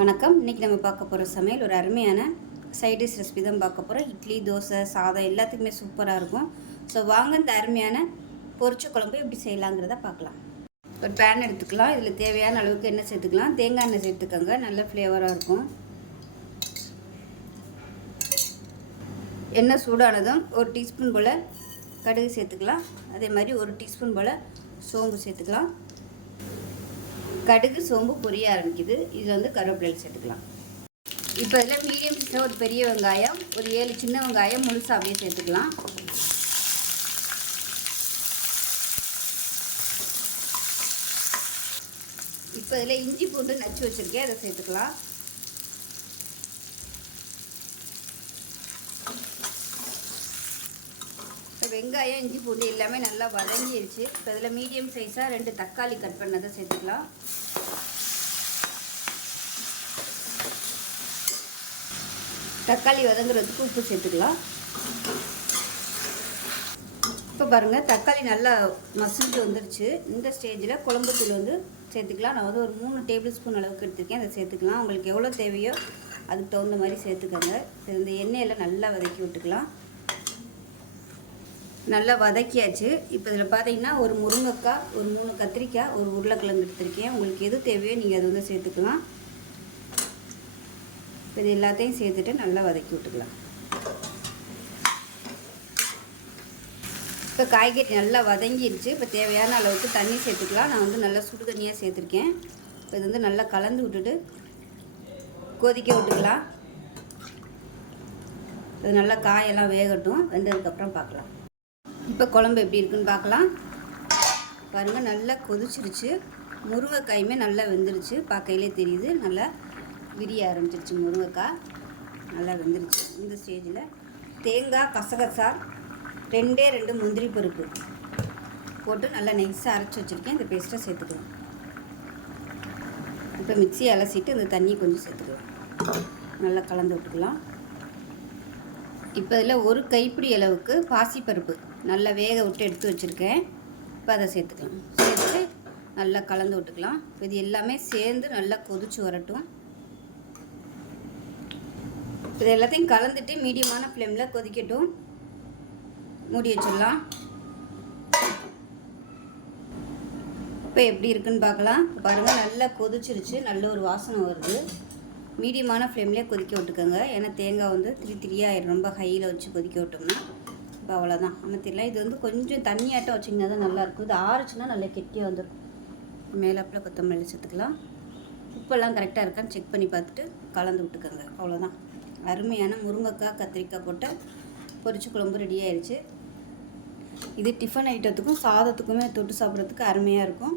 வணக்கம். இன்றைக்கி நம்ம பார்க்க போகிற சமையல் ஒரு அருமையான சைடிஷ் ரெசிபி தான் பார்க்க போகிறோம். இட்லி, தோசை, சாதம் எல்லாத்துக்குமே சூப்பராக இருக்கும். ஸோ வாங்க இந்த அருமையான பொரிச்ச குழம்பு எப்படி செய்யலாங்கிறத பார்க்கலாம். ஒரு பேன் எடுத்துக்கலாம். இதில் தேவையான அளவுக்கு எண்ணெய் சேர்த்துக்கலாம். தேங்காய் எண்ணெய் சேர்த்துக்கோங்க, நல்ல ஃப்ளேவராக இருக்கும். எண்ணெய் சூடானதும் ஒரு டீஸ்பூன் போல் கடுகு சேர்த்துக்கலாம். அதே மாதிரி ஒரு டீஸ்பூன் போல் சோம்பு சேர்த்துக்கலாம். கடுகு சோம்பு பொரிய ஆரம்பிக்குது. இதில் கருவேப்பிலை சேர்த்துக்கலாம். இப்போ இதில் மீடியம் சைஸில் ஒரு பெரிய வெங்காயம், ஒரு 7 சின்ன வெங்காயம் முழுசாகவே சேர்த்துக்கலாம். இப்போ இதில் இஞ்சி பூண்டு நச்சு வச்சுருக்கேன், அதை சேர்த்துக்கலாம். இப்போ வெங்காயம், இஞ்சி பூண்டு எல்லாமே நல்லா வதங்கிடுச்சு. இப்போ இதில் மீடியம் சைஸாக 2 தக்காளி கட் பண்ணதை சேர்த்துக்கலாம். தக்காளி வதங்குறதுக்கு உப்பு சேர்த்துக்கலாம். இப்போ பாருங்கள், தக்காளி நல்லா மசிஞ்சு வந்துருச்சு. இந்த ஸ்டேஜில் குழம்புத்தூள் சேர்த்துக்கலாம். நான் ஒரு 3 டேபிள் ஸ்பூன் அளவுக்கு எடுத்துருக்கேன், அதை சேர்த்துக்கலாம். உங்களுக்கு எவ்வளோ தேவையோ அதுக்கு தகுந்த மாதிரி சேர்த்துக்கோங்க. இந்த எண்ணெயில் நல்லா வதக்கி விட்டுக்கலாம். நல்லா வதக்கியாச்சு. இப்போ இதில் பார்த்தீங்கன்னா ஒரு முருங்கைக்காய், ஒரு 3 கத்திரிக்காய், ஒரு உருளைக்கிழங்கு எடுத்துருக்கேன். உங்களுக்கு எது தேவையோ நீங்கள் அதை சேர்த்துக்கலாம். இது எல்லாத்தையும் சேர்த்துட்டு நல்லா வதக்கி விட்டுக்கலாம். இப்போ காய்கறி நல்லா வதங்கிடுச்சு. இப்போ தேவையான அளவுக்கு தண்ணி சேர்த்துக்கலாம். நான் நல்லா சுடு தண்ணியாக சேர்த்துருக்கேன். இப்போ இது நல்லா கலந்து விட்டுட்டு கொதிக்க விட்டுக்கலாம். இது நல்லா காயெல்லாம் வேகட்டும். வெந்ததுக்கப்புறம் பார்க்கலாம். இப்போ குழம்பு எப்படி இருக்குன்னு பார்க்கலாம். பாருங்கள், நல்லா கொதிச்சிருச்சு. முருங்கைக்காயுமே நல்லா வெந்துருச்சு. பார்க்கையிலே தெரியுது, நல்லா விரிய ஆரம்பிச்சிருச்சு. முருங்கைக்காய் நல்லா வெந்துருச்சு. இந்த ஸ்டேஜில் தேங்காய், கசகசா, 2 முந்திரி பருப்பு போட்டு நல்லா நைஸாக அரைச்சி வச்சுருக்கேன். இந்த பேஸ்ட்டை சேர்த்துக்கலாம். இப்போ மிக்ஸி அலசிட்டு இந்த தண்ணி கொஞ்சம் சேர்த்துக்கலாம். நல்லா கலந்து விட்டுக்கலாம். இப்போ இதில் ஒரு கைப்பிடி அளவுக்கு பாசிப்பருப்பு நல்லா வேக விட்டு எடுத்து வச்சுருக்கேன். இப்போ அதை சேர்த்துக்கலாம். சேர்த்துட்டு நல்லா கலந்து விட்டுக்கலாம். இது எல்லாமே சேர்ந்து நல்லா கொதிச்சு வரட்டும். இது எல்லாத்தையும் கலந்துட்டு மீடியமான ஃப்ளேமில் கொதிக்கட்டும். மூடி வச்சிடலாம். இப்போ எப்படி இருக்குன்னு பார்க்கலாம். பாருங்கள், நல்லா கொதிச்சிருச்சு. நல்ல ஒரு வாசனை வருது. மீடியமான ஃப்ளேம்லேயே கொதிக்க விட்டுக்கோங்க. ஏன்னா தேங்காய் திரியாயிடும். ரொம்ப ஹையில் வச்சு கொதிக்க விட்டோம்னா இப்போ அவ்வளோதான், அமர்த்திடலாம். இது கொஞ்சம் தண்ணியாட்டம் வச்சிங்கன்னா தான் நல்லாயிருக்கும். இது ஆறுச்சுன்னா நல்லா கெட்டியாக வந்துடும். மேலாப்பில் கொத்தமல்லி சேர்த்துக்கலாம். உப்பெல்லாம் கரெக்டாக இருக்கான்னு செக் பண்ணி பார்த்துட்டு கலந்து விட்டுக்கோங்க. அவ்வளோதான், அருமையான முருங்கைக்காய், கத்திரிக்காய் போட்டு பொரிச்ச குழம்பு ரெடி ஆயிடுச்சு. இது டிஃபன் ஐட்டத்துக்கும் சாதத்துக்குமே தொட்டு சாப்பிட்றதுக்கு அருமையாக இருக்கும்.